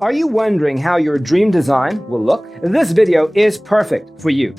Are you wondering how your dream design will look? This video is perfect for you.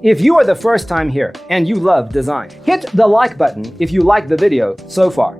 If you are the first time here and you love design, hit the like button if you like the video so far.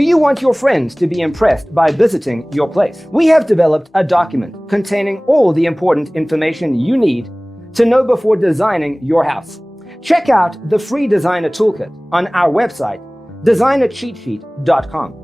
Do you want your friends to be impressed by visiting your place? We have developed a document containing all the important information you need to know before designing your house. Check out the free designer toolkit on our website, designercheatsheet.com.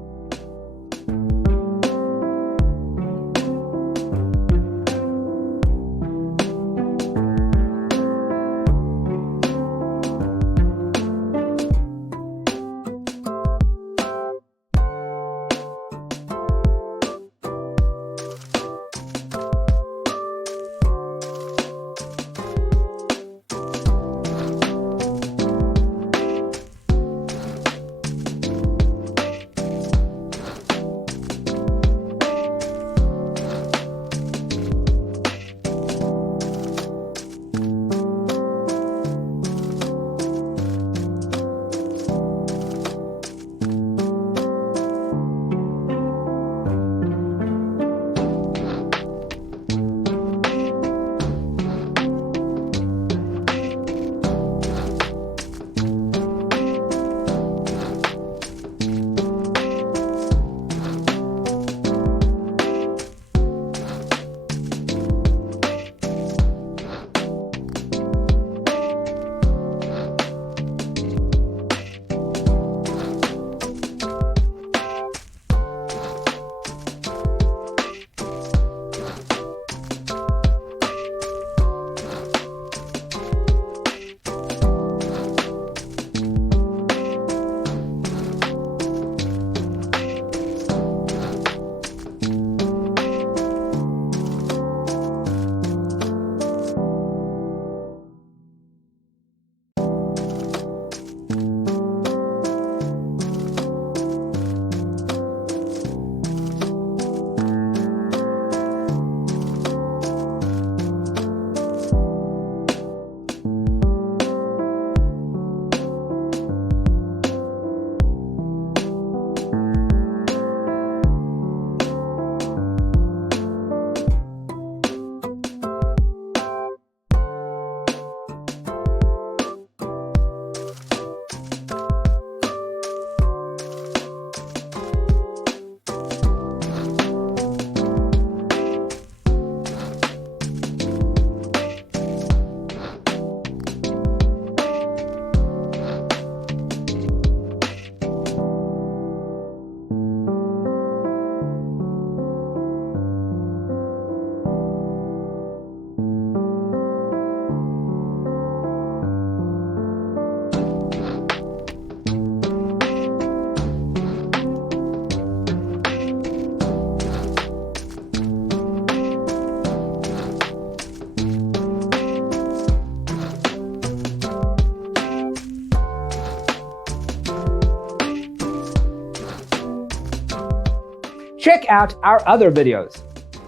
Check out our other videos.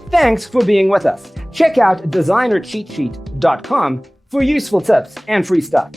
Thanks for being with us. Check out designercheatsheet.com for useful tips and free stuff.